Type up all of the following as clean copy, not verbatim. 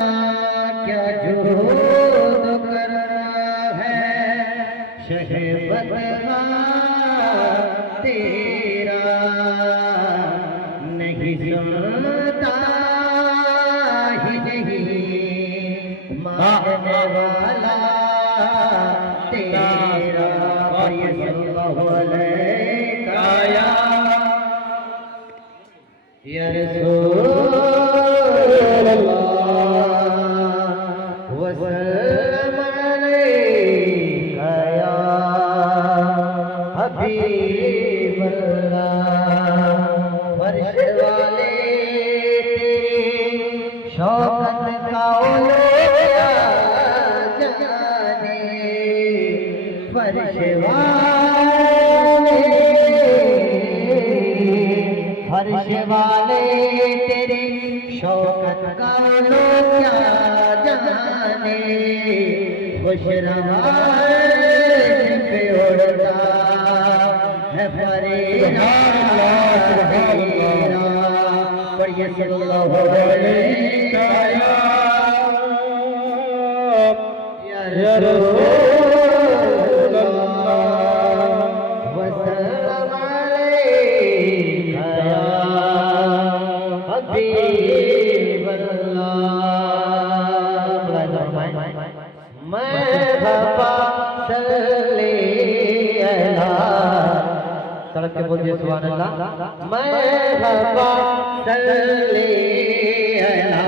क्या जो करना है शहबतहा तेरा नहीं सुनता ही नहीं मांगने वाला तेरा काया या रसूल फर्श वाले शौकत का जाने फर्श वाले तेरे शौकत का क्या जाने खुश पे उड़ता है फरेरा पढ़िए सल्लल्लाहु अलैहि या रसूल वसल्लम अलैका या हबीब मरहबा सल्ले अला सड़क के बोलिए सुभान अल्लाह मरहबा सल्ले अला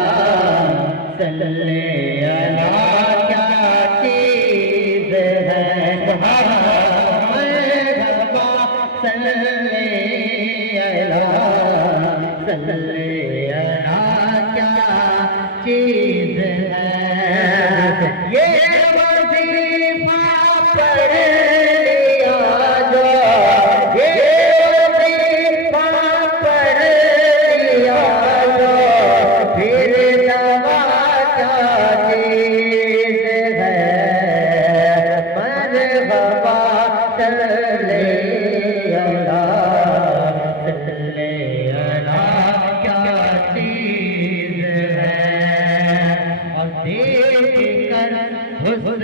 क्या चीज है मरहबा सल्ले अला क्या चीज है ये वजीफा पढ़ लिया जो ये वजीफा पढ़ लिया जो फिर दवा क्या चीज है मरहबा सल्ले अला क्या चीज है और देखकर हुस्न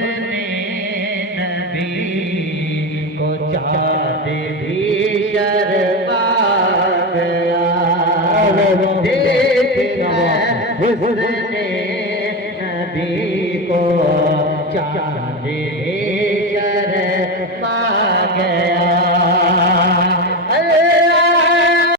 नबी को चाँद भी शर्मा गया देखकर हुस्न नबी को चाँद भी